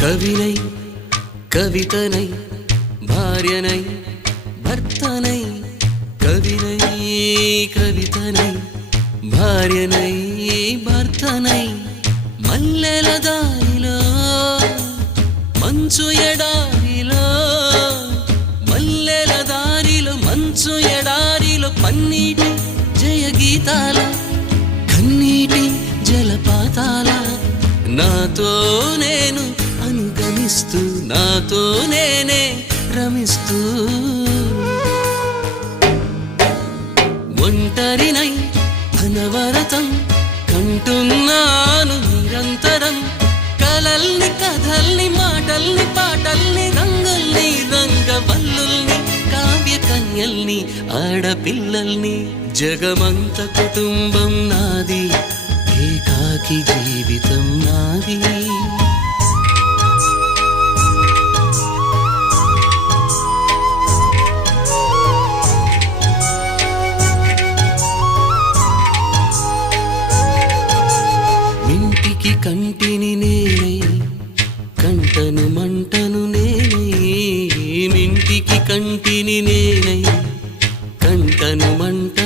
కవినై కవితనై భార్యనై భర్తనై కవినై కవితనై భార్యనై భర్తనై మల్లెల దారిలో మంచు ఎడారిలో మల్లెల దారిలో మంచు ఎడారిలో పన్నీటి జయ గీతాల కన్నీటి జలపాతాల నాతో నేను అనుగమిస్తూ నాతో నేనే రమిస్తూ ఒంటరినై అనవరతం కంటున్నాను నిరంతరం కలల్ని కథల్ని మాటల్ని పాటల్ని రంగుల్ని రంగవల్లుల్ని కావ్య కన్యల్ని ఆడపిల్లల్ని జగమంత కుటుంబం నాది ఏకాకి జీవితం నాది ఇంటికి కంటిని నేనై కంటను మంటను నేనై ఇంటికి కంటిని నేనై కంటను మంట